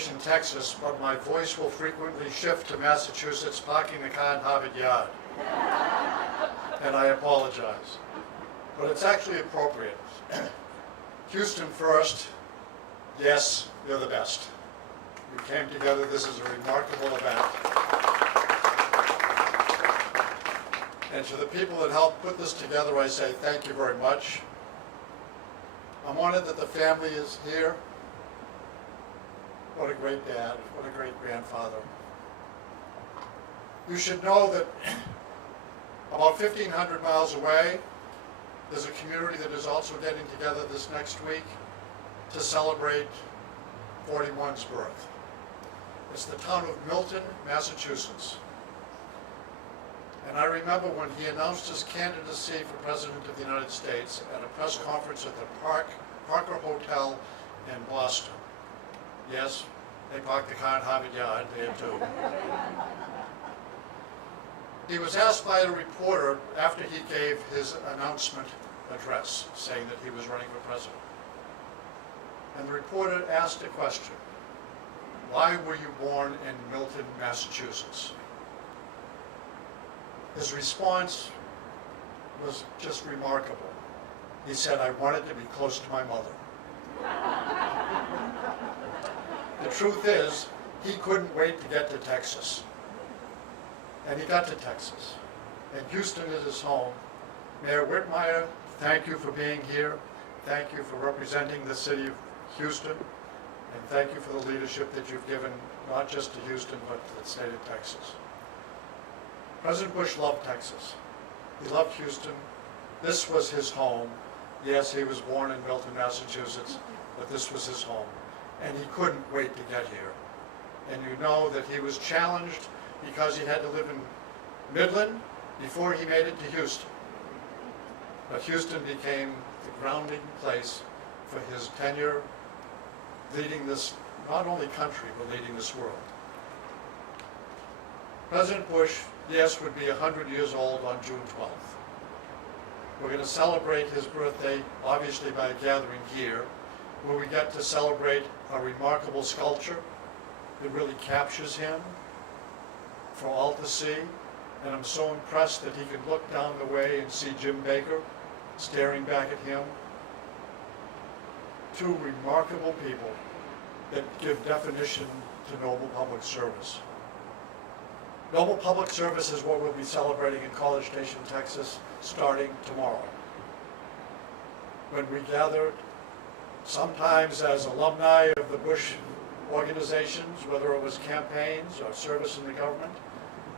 Station, Texas, but my voice will frequently shift to Massachusetts, parking the car in Harvard Yard. And I apologize. But it's actually appropriate. Houston first, yes, you're the best. We came together, this is a remarkable event. And to the people that helped put this together, I say thank you very much. I'm honored that the family is here. What a great dad, what a great grandfather. You should know that about 1,500 miles away, there's a community that is also getting together this next week to celebrate 41's birth. It's the town of Milton, Massachusetts. And I remember when he announced his candidacy for President of the United States at a press conference at the Parker Hotel in Boston. Yes, they parked the car in Harvard Yard there too. He was asked by a reporter after he gave his announcement address saying that he was running for president. And the reporter asked a question: why were you born in Milton, Massachusetts? His response was just remarkable. He said, I wanted to be close to my mother. The truth is, he couldn't wait to get to Texas. And he got to Texas. And Houston is his home. Mayor Whitmire, thank you for being here. Thank you for representing the city of Houston. And thank you for the leadership that you've given, not just to Houston, but to the state of Texas. President Bush loved Texas. He loved Houston. This was his home. Yes, he was born in Milton, Massachusetts, but this was his home. And he couldn't wait to get here. And you know that he was challenged because he had to live in Midland before he made it to Houston. But Houston became the grounding place for his tenure leading this, not only country, but leading this world. President Bush, yes, would be 100 years old on June 12th. We're going to celebrate his birthday, obviously, by a gathering here, where we get to celebrate a remarkable sculpture that really captures him for all to see. And I'm so impressed that he could look down the way and see Jim Baker staring back at him. Two remarkable people that give definition to noble public service. Noble public service is what we'll be celebrating in College Station, Texas, starting tomorrow. When we gathered, sometimes as alumni of the Bush organizations, whether it was campaigns or service in the government.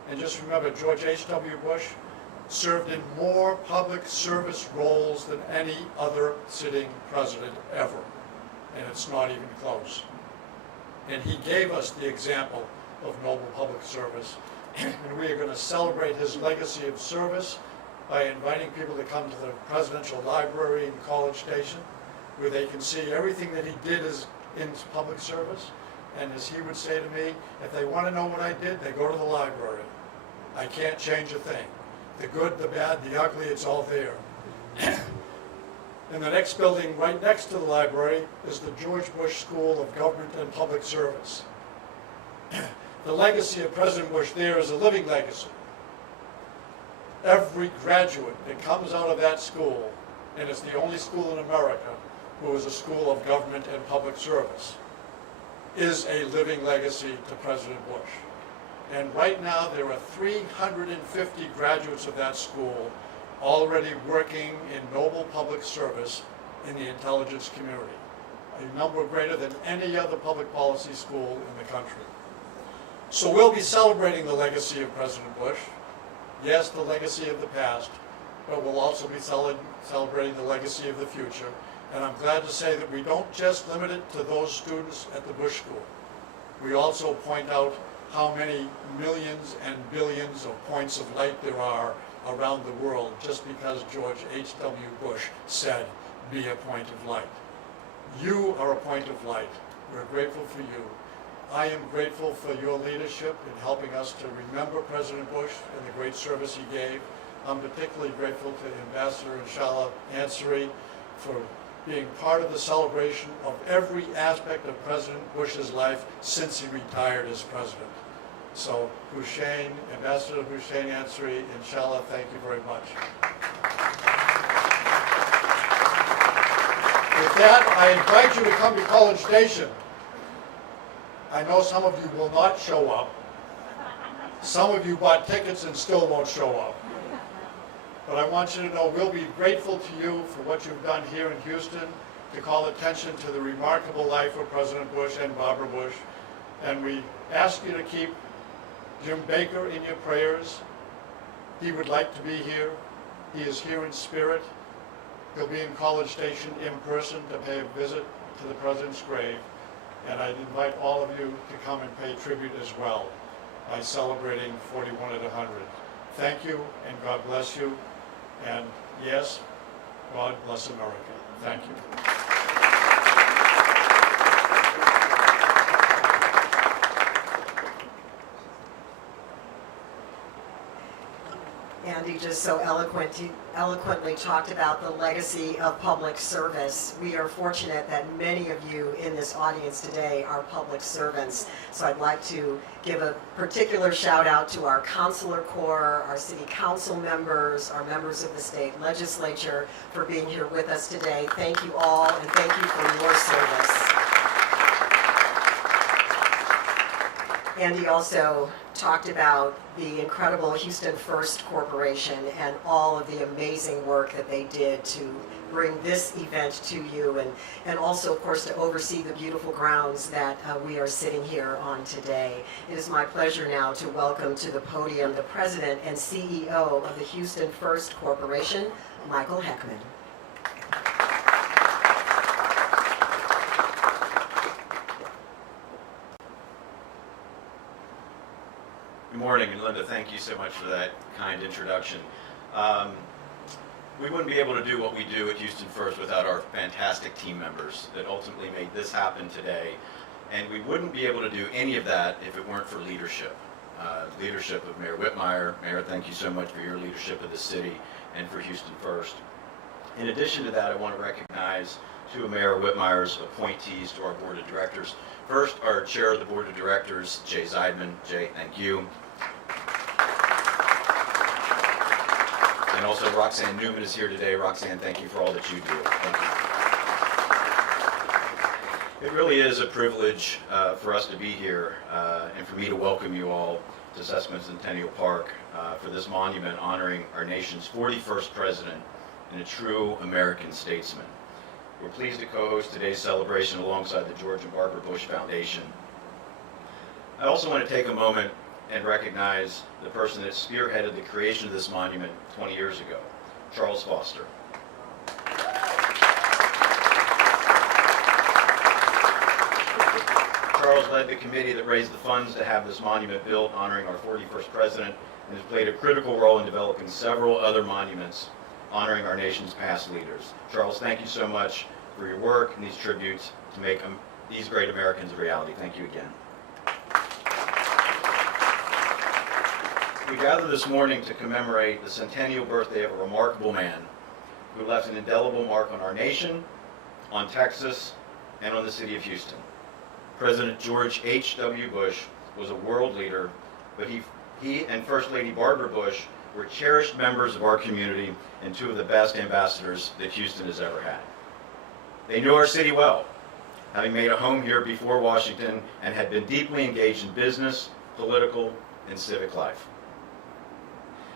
And just remember, George H.W. Bush served in more public service roles than any other sitting president ever. And it's not even close. And he gave us the example of noble public service. And we are going to celebrate his legacy of service by inviting people to come to the Presidential Library in College Station, where they can see everything that he did as in public service. And as he would say to me, if they want to know what I did, they go to the library. I can't change a thing. The good, the bad, the ugly, it's all there. In the next building right next to the library is the George Bush School of Government and Public Service. The legacy of President Bush there is a living legacy. Every graduate that comes out of that school, and it's the only school in America who is a school of government and public service, is a living legacy to President Bush. And right now there are 350 graduates of that school already working in noble public service in the intelligence community, a number greater than any other public policy school in the country. So we'll be celebrating the legacy of President Bush, yes, the legacy of the past, but we'll also be celebrating the legacy of the future. And I'm glad to say that we don't just limit it to those students at the Bush School. We also point out how many millions and billions of points of light there are around the world just because George H.W. Bush said, be a point of light. You are a point of light. We're grateful for you. I am grateful for your leadership in helping us to remember President Bush and the great service he gave. I'm particularly grateful to Ambassador Inshallah Ansari for being part of the celebration of every aspect of President Bush's life since he retired as president. So Hussein, Ambassador Hussein Ansari, inshallah, thank you very much. With that, I invite you to come to College Station. I know some of you will not show up. Some of you bought tickets and still won't show up. But I want you to know we'll be grateful to you for what you've done here in Houston to call attention to the remarkable life of President Bush and Barbara Bush. And we ask you to keep Jim Baker in your prayers. He would like to be here. He is here in spirit. He'll be in College Station in person to pay a visit to the President's grave. And I'd invite all of you to come and pay tribute as well by celebrating 41 at 100. Thank you, and God bless you. And yes, God bless America. Thank you. Andy just so eloquently talked about the legacy of public service. We are fortunate that many of you in this audience today are public servants. So I'd like to give a particular shout out to our consular corps, our city council members, our members of the state legislature for being here with us today. Thank you all, and thank you for your service. Andy also talked about the incredible Houston First Corporation and all of the amazing work that they did to bring this event to you, and also, of course, to oversee the beautiful grounds that we are sitting here on today. It is my pleasure now to welcome to the podium the President and CEO of the Houston First Corporation, Michael Heckman. Good morning, and Linda, thank you so much for that kind introduction. We wouldn't be able to do what we do at Houston First without our fantastic team members that ultimately made this happen today. And we wouldn't be able to do any of that if it weren't for leadership. Leadership of Mayor Whitmire. Mayor, thank you so much for your leadership of the city and for Houston First. In addition to that, I want to recognize two of Mayor Whitmire's appointees to our board of directors. First, our chair of the board of directors, Jay Zeidman. Jay, thank you. And also Roxanne Newman is here today. Roxanne, thank you for all that you do. Thank you. It really is a privilege for us to be here and for me to welcome you all to Susquehanna Centennial Park for this monument honoring our nation's 41st president and a true American statesman. We're pleased to co-host today's celebration alongside the George and Barbara Bush Foundation. I also want to take a moment and recognize the person that spearheaded the creation of this monument 20 years ago, Charles Foster. Charles led the committee that raised the funds to have this monument built honoring our 41st president and has played a critical role in developing several other monuments honoring our nation's past leaders. Charles, thank you so much for your work and these tributes to make these great Americans a reality. Thank you again. We gather this morning to commemorate the centennial birthday of a remarkable man who left an indelible mark on our nation, on Texas, and on the city of Houston. President George H.W. Bush was a world leader, but he and First Lady Barbara Bush were cherished members of our community and two of the best ambassadors that Houston has ever had. They knew our city well, having made a home here before Washington and had been deeply engaged in business, political, and civic life.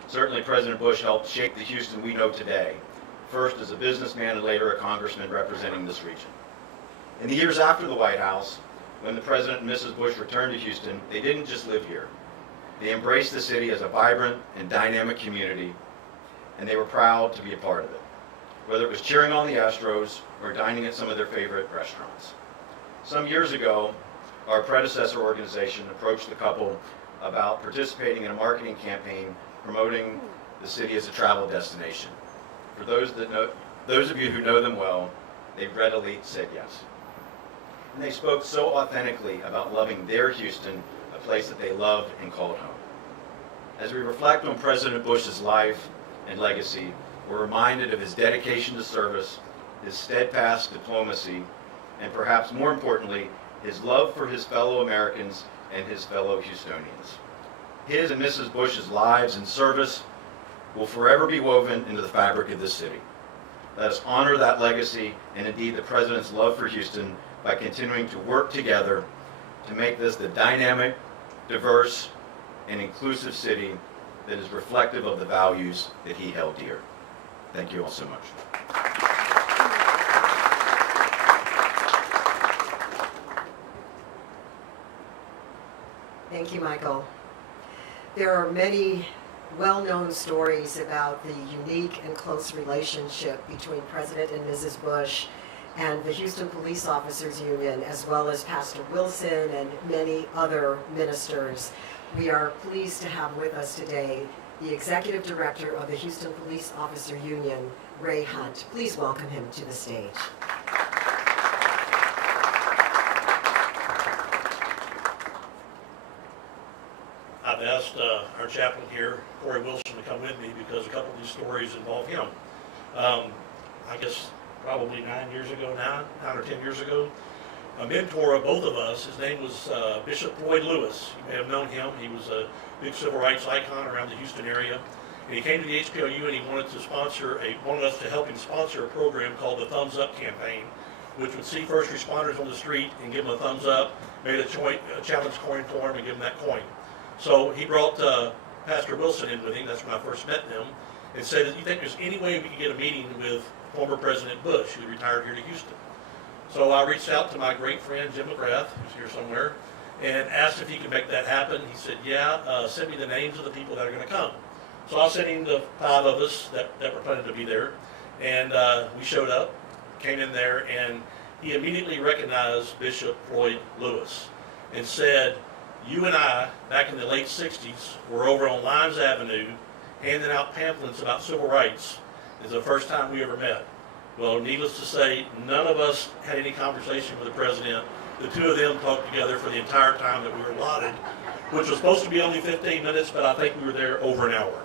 Certainly, President Bush helped shape the Houston we know today, first as a businessman and later a congressman representing this region. In the years after the White House, when the President and Mrs. Bush returned to Houston, they didn't just live here. They embraced the city as a vibrant and dynamic community, and they were proud to be a part of it, whether it was cheering on the Astros or dining at some of their favorite restaurants. Some years ago, our predecessor organization approached the couple about participating in a marketing campaign promoting the city as a travel destination. For those of you who know them well, they readily said yes. And they spoke so authentically about loving their Houston, a place that they loved and called home. As we reflect on President Bush's life and legacy, we're reminded of his dedication to service his steadfast diplomacy, and perhaps more importantly, his love for his fellow Americans and his fellow Houstonians. His and Mrs. Bush's lives and service will forever be woven into the fabric of this city. Let us honor that legacy and indeed the President's love for Houston by continuing to work together to make this the dynamic, diverse, and inclusive city that is reflective of the values that he held dear. Thank you all so much. Thank you, Michael. There are many well-known stories about the unique and close relationship between President and Mrs. Bush and the Houston Police Officers Union, as well as Pastor Wilson and many other ministers. We are pleased to have with us today the Executive Director of the Houston Police Officer Union, Ray Hunt. Please welcome him to the stage. I've asked our chaplain here, Corey Wilson, to come with me because a couple of these stories involve him. I guess probably 9 years ago now, 9 or 10 years ago, a mentor of both of us, his name was Bishop Floyd Lewis. You may have known him. He was a big civil rights icon around the Houston area. And he came to the HPLU and he wanted us to help him sponsor a program called the Thumbs Up campaign, which would see first responders on the street and give them a thumbs up, made a challenge coin for him and give them that coin. So he brought Pastor Wilson in with him, that's when I first met them, and said, "Do you think there's any way we could get a meeting with former President Bush, who retired here to Houston?" So I reached out to my great friend Jim McGrath, who's here somewhere, and asked if he could make that happen. He said, "Yeah, send me the names of the people that are going to come." So I sent him the 5 of us that were planning to be there, and we showed up, came in there, and he immediately recognized Bishop Floyd Lewis and said, "You and I, back in the late 60s, were over on Limes Avenue handing out pamphlets about civil rights. It's the first time we ever met." Well, needless to say, none of us had any conversation with the president. The two of them talked together for the entire time that we were allotted, which was supposed to be only 15 minutes, but I think we were there over an hour.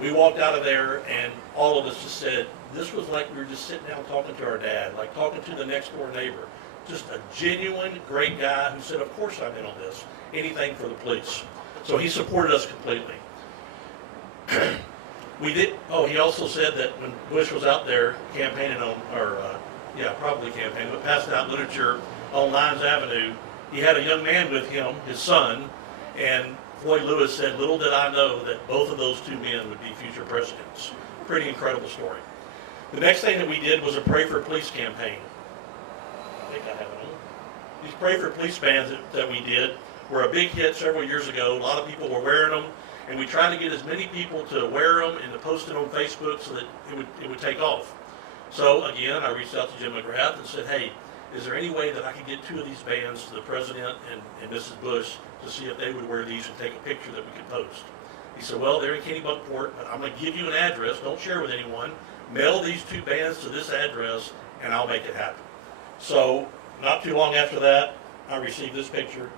We walked out of there and all of us just said, this was like we were just sitting down talking to our dad, like talking to the next door neighbor. Just a genuine, great guy who said, "Of course I'm in on this, anything for the police." So he supported us completely. He also said that when Bush was out there campaigning on, probably campaigning, but passing out literature on Limes Avenue, he had a young man with him, his son, and Floyd Lewis said, "Little did I know that both of those two men would be future presidents." Pretty incredible story. The next thing that we did was a Pray for Police campaign. I think I have it on. These Pray for Police bands that we did were a big hit several years ago. A lot of people were wearing them, and we tried to get as many people to wear them and to post it on Facebook so that it would take off. So again, I reached out to Jim McGrath and said, "Hey, is there any way that I could get 2 of these bands to the president and Mrs. Bush to see if they would wear these and take a picture that we could post?" He said, "Well, they're in Kennebunkport, but I'm going to give you an address. Don't share with anyone. Mail these 2 bands to this address, and I'll make it happen." So not too long after that, I received this picture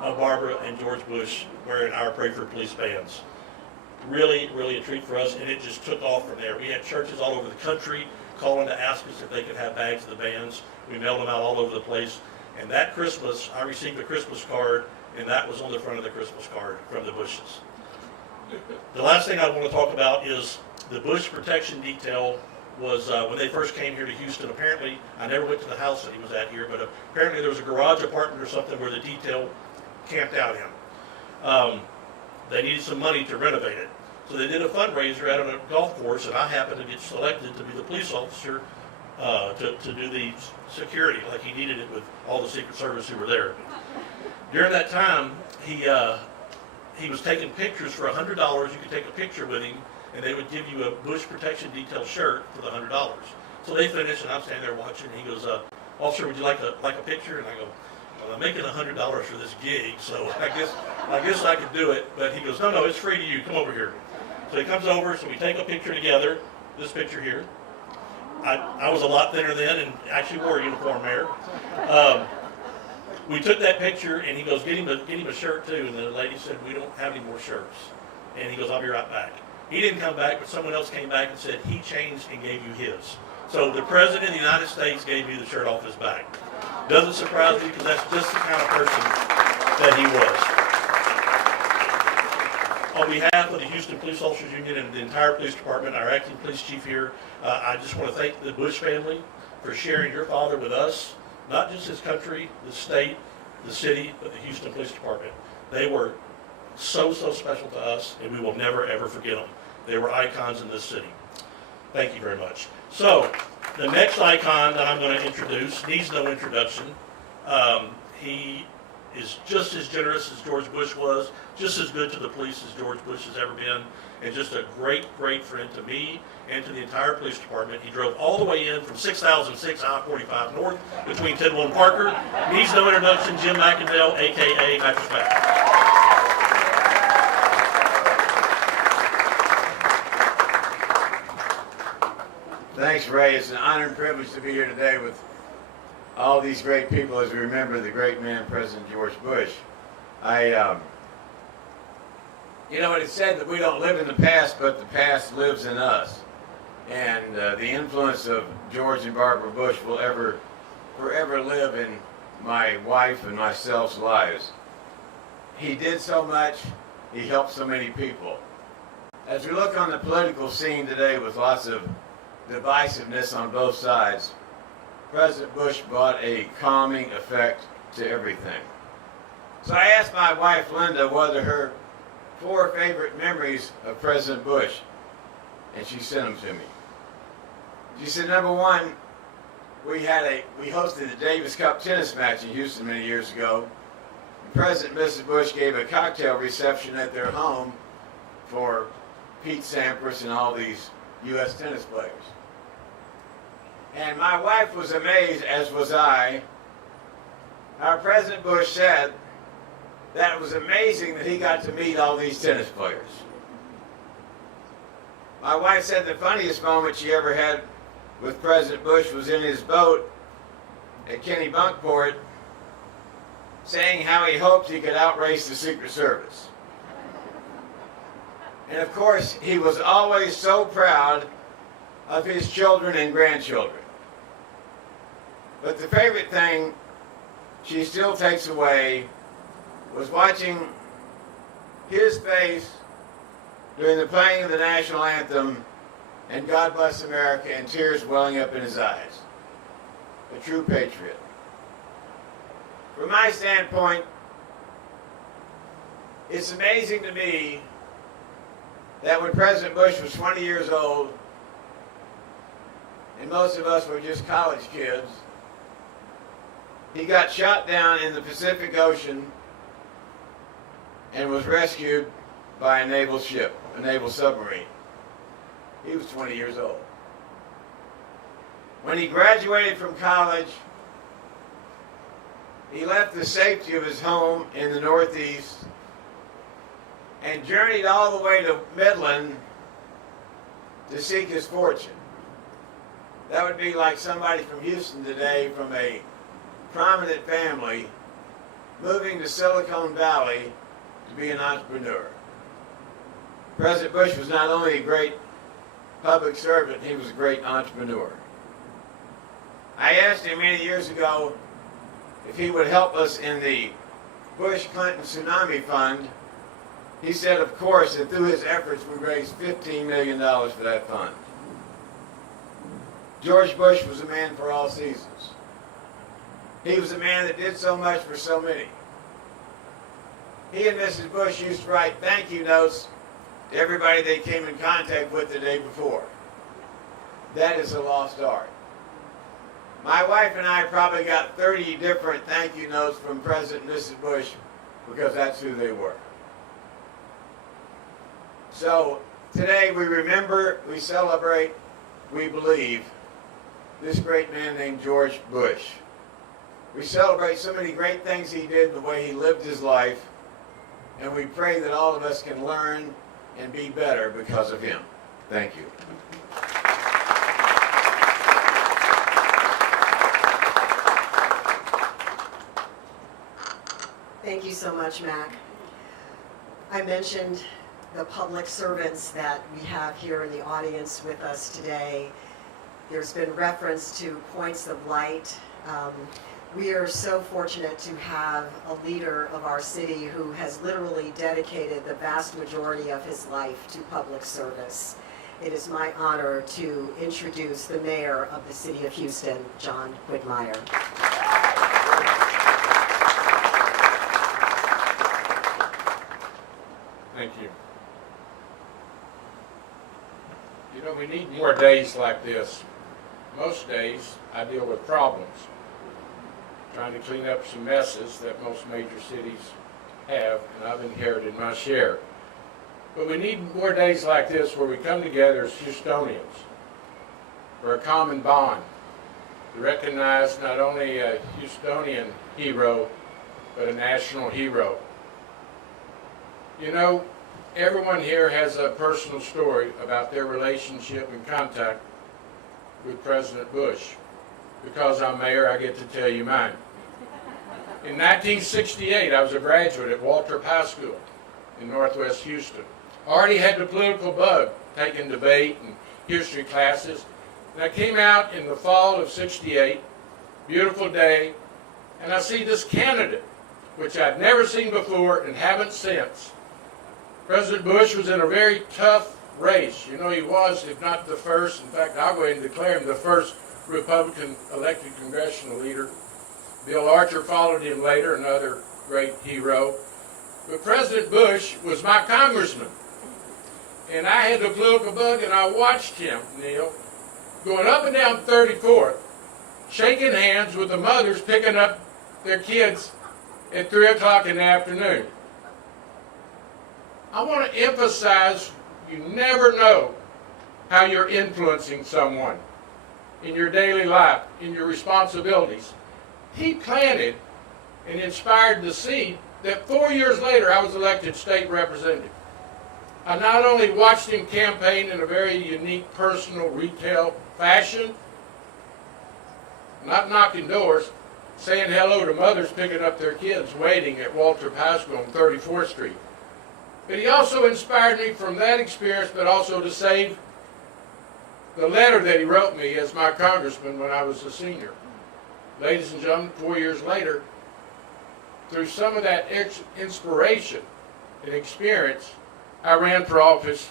of Barbara and George Bush wearing our Pray for Police bands. Really, really a treat for us, and it just took off from there. We had churches all over the country calling to ask us if they could have bags of the bands. We mailed them out all over the place. And that Christmas, I received a Christmas card, and that was on the front of the Christmas card from the Bushes. The last thing I want to talk about is the Bush Protection Detail was when they first came here to Houston. Apparently, I never went to the house that he was at here, but apparently there was a garage apartment or something where the detail camped out in. They needed some money to renovate it. So they did a fundraiser out on a golf course, and I happened to get selected to be the police officer to do the security, like he needed it with all the Secret Service who were there. During that time, he was taking pictures for $100. You could take a picture with him, and they would give you a Bush Protection Detail shirt for the $100. So they finished, and I'm standing there watching. And he goes, "Officer, would you like a picture?" And I go, "Well, I'm making $100 for this gig, so I guess I could do it." But he goes, "No, it's free to you. Come over here." So he comes over, so we take a picture together. This picture here. I was a lot thinner then, and actually wore a uniform there. We took that picture, and he goes, get him a shirt too. And the lady said, "We don't have any more shirts." And he goes, "I'll be right back." He didn't come back, but someone else came back and said he changed and gave you his. So the President of the United States gave you the shirt off his back. Doesn't surprise me because that's just the kind of person that he was. On behalf of the Houston Police Officers Union and the entire police department, our acting police chief here, I just want to thank the Bush family for sharing your father with us, not just his country, the state, the city, but the Houston Police Department. They were so special to us, and we will never, ever forget them. They were icons in this city. Thank you very much. So, the next icon that I'm going to introduce needs no introduction. He is just as generous as George Bush was, just as good to the police as George Bush has ever been, and just a great friend to me and to the entire police department. He drove all the way in from 6006 I-45 North between Tidwell and Parker. Needs no introduction, Jim McIndale, a.k.a. Mattress Mac. Thanks, Ray. It's an honor and privilege to be here today with all these great people as we remember the great man, President George Bush. You know, it is said that we don't live in the past, but the past lives in us. And the influence of George and Barbara Bush will forever live in my wife and myself's lives. He did so much. He helped so many people. As we look on the political scene today with lots of divisiveness on both sides, President Bush brought a calming effect to everything. So I asked my wife Linda what are her 4 favorite memories of President Bush, and she sent them to me. She said, number 1, we hosted the Davis Cup tennis match in Houston many years ago. President and Mrs. Bush gave a cocktail reception at their home for Pete Sampras and all these U.S. tennis players. And my wife was amazed, as was I, how President Bush said that it was amazing that he got to meet all these tennis players. My wife said the funniest moment she ever had with President Bush was in his boat at Kennebunkport, saying how he hoped he could outrace the Secret Service. And of course, he was always so proud of his children and grandchildren. But the favorite thing she still takes away was watching his face during the playing of the national anthem and God Bless America, and tears welling up in his eyes. A true patriot. From my standpoint, it's amazing to me that when President Bush was 20 years old, and most of us were just college kids, he got shot down in the Pacific Ocean and was rescued by a naval ship, a naval submarine. He was 20 years old. When he graduated from college, he left the safety of his home in the Northeast and journeyed all the way to Midland to seek his fortune. That would be like somebody from Houston today, from a prominent family, moving to Silicon Valley to be an entrepreneur. President Bush was not only a great public servant, he was a great entrepreneur. I asked him many years ago if he would help us in the Bush-Clinton Tsunami Fund. He said, of course, and through his efforts, we raised $15 million for that fund. George Bush was a man for all seasons. He was a man that did so much for so many. He and Mrs. Bush used to write thank you notes to everybody they came in contact with the day before. That is a lost art. My wife and I probably got 30 different thank you notes from President and Mrs. Bush because that's who they were. So today we remember, we celebrate, we believe this great man named George Bush. We celebrate so many great things he did, the way he lived his life, and we pray that all of us can learn and be better because of him. Thank you. Thank you so much, Mac. I mentioned the public servants that we have here in the audience with us today. There's been reference to points of light. We are so fortunate to have a leader of our city who has literally dedicated the vast majority of his life to public service. It is my honor to introduce the mayor of the city of Houston, John Whitmire. Thank you. You know, we need more days like this. Most days, I deal with problems, trying to clean up some messes that most major cities have, and I've inherited my share. But we need more days like this where we come together as Houstonians for a common bond, to recognize not only a Houstonian hero, but a national hero. You know, everyone here has a personal story about their relationship and contact with President Bush. Because I'm mayor, I get to tell you mine. In 1968, I was a graduate at Waltrip High School in Northwest Houston. I already had the political bug, taking debate and history classes. And I came out in the fall of '68, beautiful day, and I see this candidate, which I'd never seen before and haven't since. President Bush was in a very tough race. You know, he was, if not the first, in fact, I'll go ahead and declare him the first Republican elected congressional leader. Bill Archer followed him later, another great hero. But President Bush was my congressman. And I had the political bug, and I watched him, Neil, going up and down 34th, shaking hands with the mothers picking up their kids at 3 o'clock in the afternoon. I want to emphasize, you never know how you're influencing someone in your daily life, in your responsibilities. He planted and inspired the seed that 4 years later I was elected state representative. I not only watched him campaign in a very unique, personal, retail fashion, not knocking doors, saying hello to mothers picking up their kids waiting at Waltrip High School on 34th Street. But he also inspired me from that experience, but also to save the letter that he wrote me as my congressman when I was a senior. Ladies and gentlemen, 4 years later, through some of that inspiration and experience, I ran for office.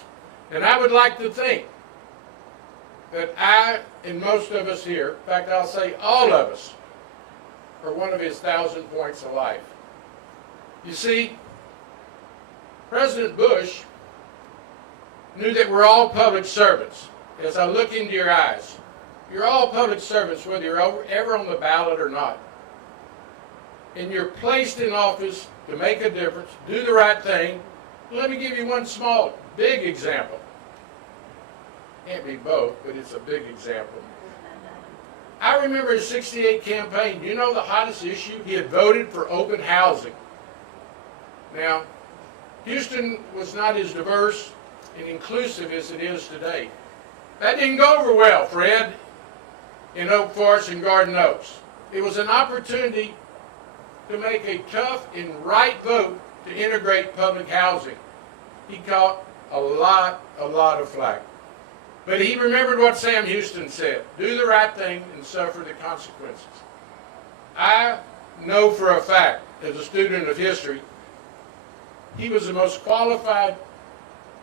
And I would like to think that I and most of us here, in fact, I'll say all of us, are one of his 1,000 points of life. You see, President Bush knew that we're all public servants. As I look into your eyes, you're all public servants, whether you're ever on the ballot or not. And you're placed in office to make a difference, do the right thing. Let me give you one small, big example. Can't be both, but it's a big example. I remember his '68 campaign. You know the hottest issue? He had voted for open housing. Now, Houston was not as diverse and inclusive as it is today. That didn't go over well for Ed in Oak Forest and Garden Oaks. It was an opportunity to make a tough and right vote to integrate public housing. He caught a lot of flack. But he remembered what Sam Houston said, do the right thing and suffer the consequences. I know for a fact, as a student of history, he was the most qualified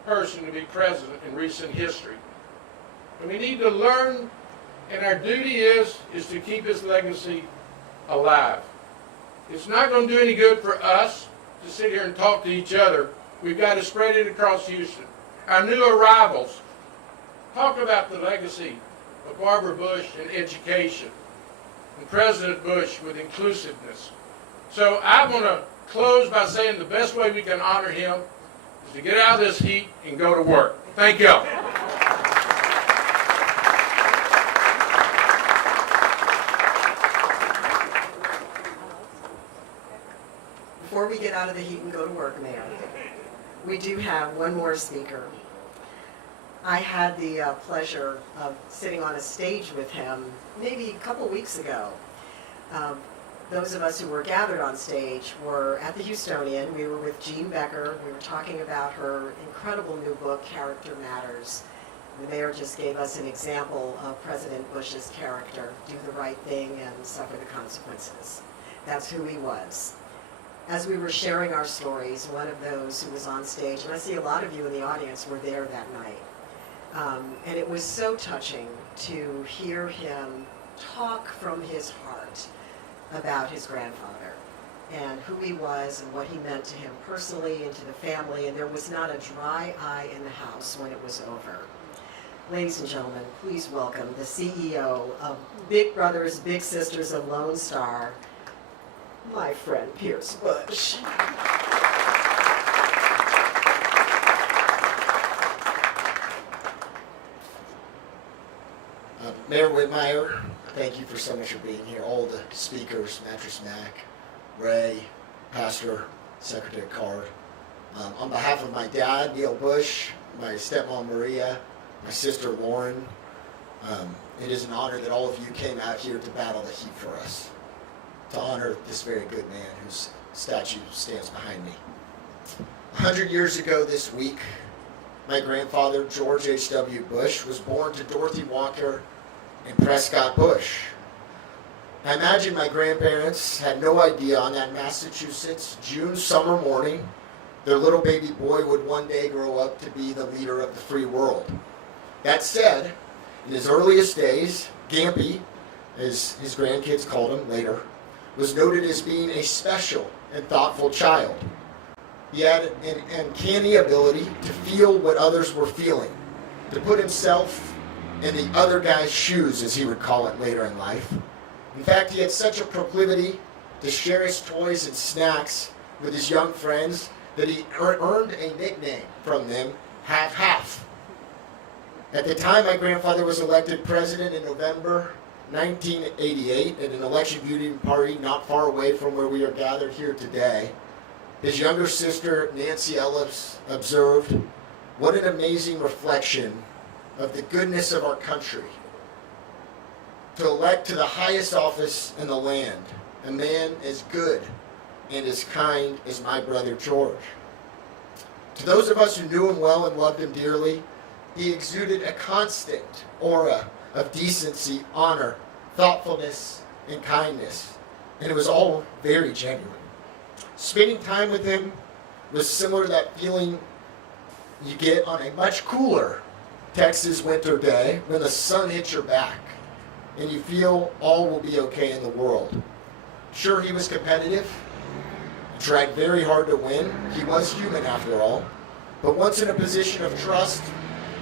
person to be president in recent history. And we need to learn, and our duty is to keep his legacy alive. It's not going to do any good for us to sit here and talk to each other. We've got to spread it across Houston. Our new arrivals, talk about the legacy of Barbara Bush in education and President Bush with inclusiveness. So I want to close by saying the best way we can honor him is to get out of this heat and go to work. Thank y'all. Before we get out of the heat and go to work, Mayor, we do have one more speaker. I had the pleasure of sitting on a stage with him maybe a couple weeks ago. Those of us who were gathered on stage were at the Houstonian. We were with Jean Becker. We were talking about her incredible new book, Character Matters. The mayor just gave us an example of President Bush's character, do the right thing and suffer the consequences. That's who he was. As we were sharing our stories, one of those who was on stage, and I see a lot of you in the audience were there that night, and it was so touching to hear him talk from his heart about his grandfather and who he was and what he meant to him personally and to the family, and there was not a dry eye in the house when it was over. Ladies and gentlemen, please welcome the CEO of Big Brothers Big Sisters of Lone Star, my friend Pierce Bush. Mayor Whitmire, thank you for so much for being here. All the speakers, Mattress Mac, Ray, Pastor, Secretary Card. On behalf of my dad, Neil Bush, my stepmom Maria, my sister Lauren, it is an honor that all of you came out here to battle the heat for us, to honor this very good man whose statue stands behind me. 100 years ago this week, my grandfather, George H.W. Bush, was born to Dorothy Walker and Prescott Bush. I imagine my grandparents had no idea on that Massachusetts June summer morning their little baby boy would one day grow up to be the leader of the free world. That said, in his earliest days, Gampy, as his grandkids called him later, was noted as being a special and thoughtful child. He had an uncanny ability to feel what others were feeling, to put himself in the other guy's shoes, as he would call it later in life. In fact, he had such a proclivity to share his toys and snacks with his young friends that he earned a nickname from them, Half-Half. At the time my grandfather was elected president in November 1988 at an election viewing party not far away from where we are gathered here today, his younger sister, Nancy Ellis, observed, "What an amazing reflection of the goodness of our country. To elect to the highest office in the land a man as good and as kind as my brother George." To those of us who knew him well and loved him dearly, he exuded a constant aura of decency, honor, thoughtfulness, and kindness, and it was all very genuine. Spending time with him was similar to that feeling you get on a much cooler Texas winter day when the sun hits your back and you feel all will be okay in the world. Sure, he was competitive, he tried very hard to win, he was human after all, but once in a position of trust,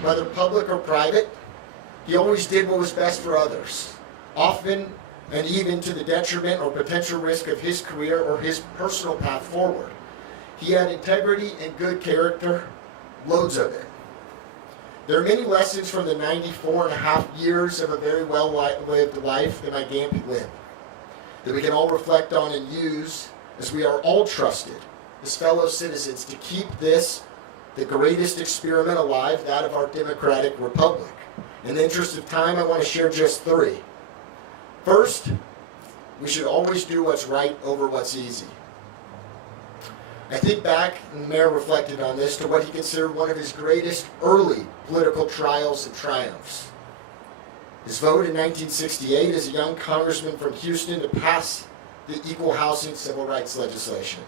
whether public or private, he always did what was best for others, often and even to the detriment or potential risk of his career or his personal path forward. He had integrity and good character, loads of it. There are many lessons from the 94 and a half years of a very well-lived life that my Gampy lived, that we can all reflect on and use as we are all trusted as fellow citizens to keep this, the greatest experiment alive, that of our democratic republic. In the interest of time, I want to share just three. First, we should always do what's right over what's easy. I think back, and the mayor reflected on this, to what he considered one of his greatest early political trials and triumphs. His vote in 1968 as a young congressman from Houston to pass the equal housing civil rights legislation.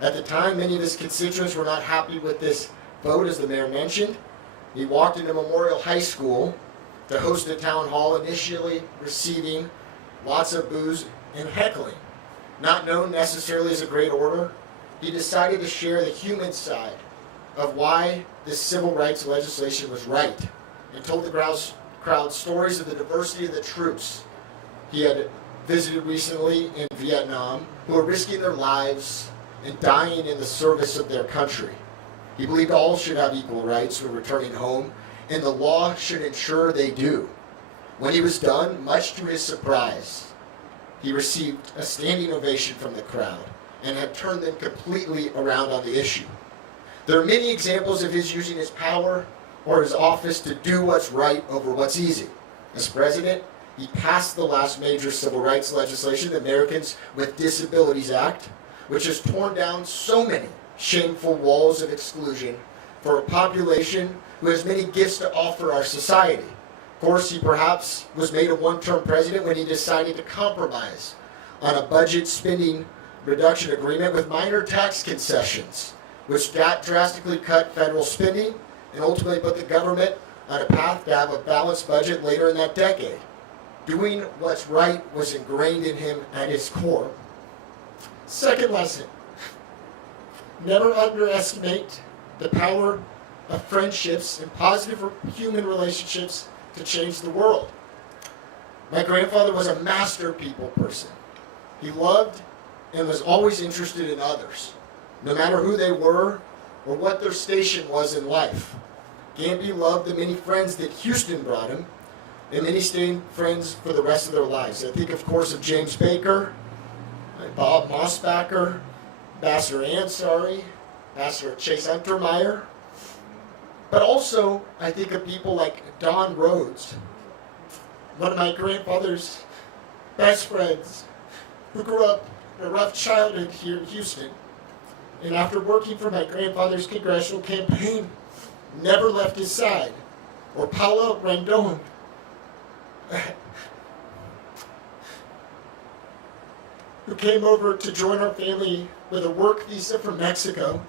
At the time, many of his constituents were not happy with this vote, as the mayor mentioned. He walked into Memorial High School to host a town hall, initially receiving lots of boos and heckling. Not known necessarily as a great orator, he decided to share the human side of why this civil rights legislation was right, and told the crowd stories of the diversity of the troops he had visited recently in Vietnam, who were risking their lives and dying in the service of their country. He believed all should have equal rights when returning home, and the law should ensure they do. When he was done, much to his surprise, he received a standing ovation from the crowd and had turned them completely around on the issue. There are many examples of his using his power or his office to do what's right over what's easy. As president, he passed the last major civil rights legislation, the Americans with Disabilities Act, which has torn down so many shameful walls of exclusion for a population who has many gifts to offer our society. Of course, he perhaps was made a one-term president when he decided to compromise on a budget spending reduction agreement with minor tax concessions, which drastically cut federal spending and ultimately put the government on a path to have a balanced budget later in that decade. Doing what's right was ingrained in him at his core. Second lesson, never underestimate the power of friendships and positive human relationships to change the world. My grandfather was a master people person. He loved and was always interested in others, no matter who they were or what their station was in life. Gampy loved the many friends that Houston brought him, and many stayed friends for the rest of their lives. I think, of course, of James Baker, Bob Mossbacher, Ambassador Ansari, Ambassador Chase Untermeyer, but also I think of people like Don Rhodes, one of my grandfather's best friends, who grew up in a rough childhood here in Houston, and after working for my grandfather's congressional campaign, never left his side. Or Paula Randon, who came over to join our family with a work visa from Mexico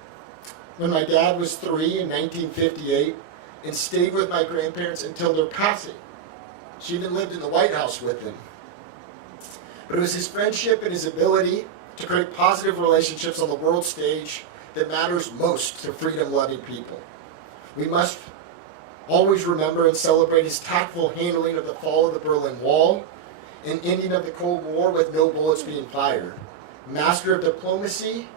when my dad was 3 in 1958 and stayed with my grandparents until their passing. She even lived in the White House with them. But it was his friendship and his ability to create positive relationships on the world stage that matters most to freedom-loving people. We must always remember and celebrate his tactful handling of the fall of the Berlin Wall and ending of the Cold War with no bullets being fired. Master of diplomacy,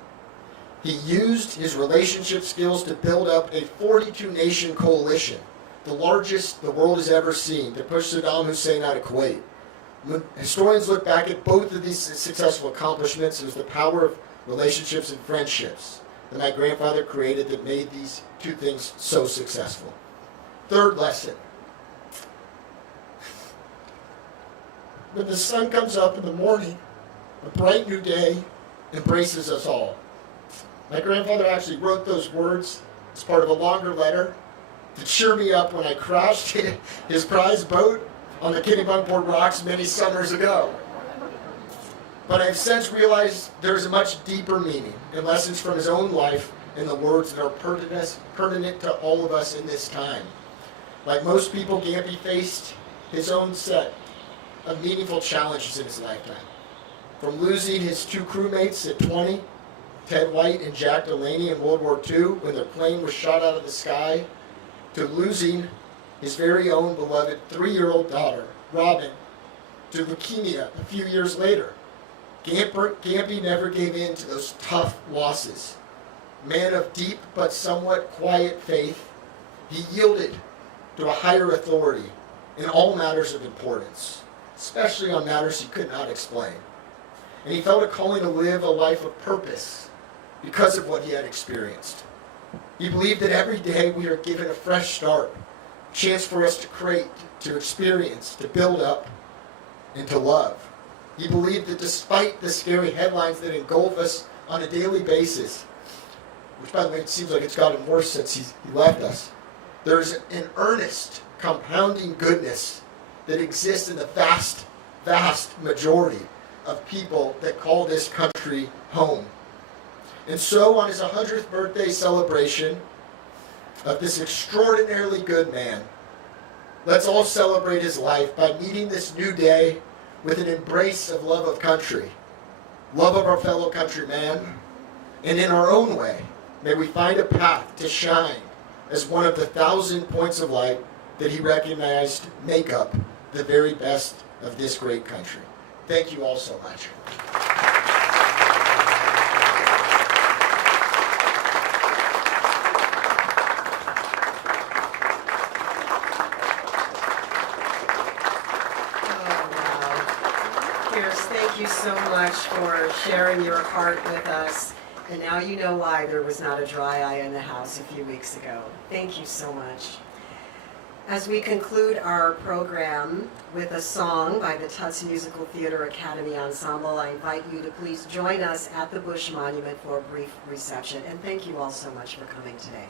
he used his relationship skills to build up a 42-nation coalition, the largest the world has ever seen, to push Saddam Hussein out of Kuwait. When historians look back at both of these successful accomplishments, it was the power of relationships and friendships that my grandfather created that made these two things so successful. Third lesson. When the sun comes up in the morning, a bright new day embraces us all. My grandfather actually wrote those words as part of a longer letter to cheer me up when I crashed his prize boat on the Kennebunkport Rocks many summers ago. But I've since realized there's a much deeper meaning and lessons from his own life in the words that are pertinent to all of us in this time. Like most people, Gampy faced his own set of meaningful challenges in his lifetime. From losing his two crewmates at 20, Ted White and Jack Delaney in World War II when their plane was shot out of the sky, to losing his very own beloved 3-year-old daughter, Robin, to leukemia a few years later. Gampy never gave in to those tough losses. Man of deep but somewhat quiet faith, he yielded to a higher authority in all matters of importance, especially on matters he could not explain. And he felt a calling to live a life of purpose because of what he had experienced. He believed that every day we are given a fresh start, a chance for us to create, to experience, to build up, and to love. He believed that despite the scary headlines that engulf us on a daily basis, which by the way, it seems like it's gotten worse since he left us, there's an earnest, compounding goodness that exists in the vast, vast majority of people that call this country home. And so on his 100th birthday celebration of this extraordinarily good man, let's all celebrate his life by meeting this new day with an embrace of love of country, love of our fellow countryman, and in our own way, may we find a path to shine as one of the 1,000 points of light that he recognized make up the very best of this great country. Thank you all so much. Thank you so much for sharing your heart with us. And now you know why there was not a dry eye in the house a few weeks ago. Thank you so much. As we conclude our program with a song by the Tuts Musical Theater Academy Ensemble, I invite you to please join us at the Bush Monument for a brief reception. And thank you all so much for coming today.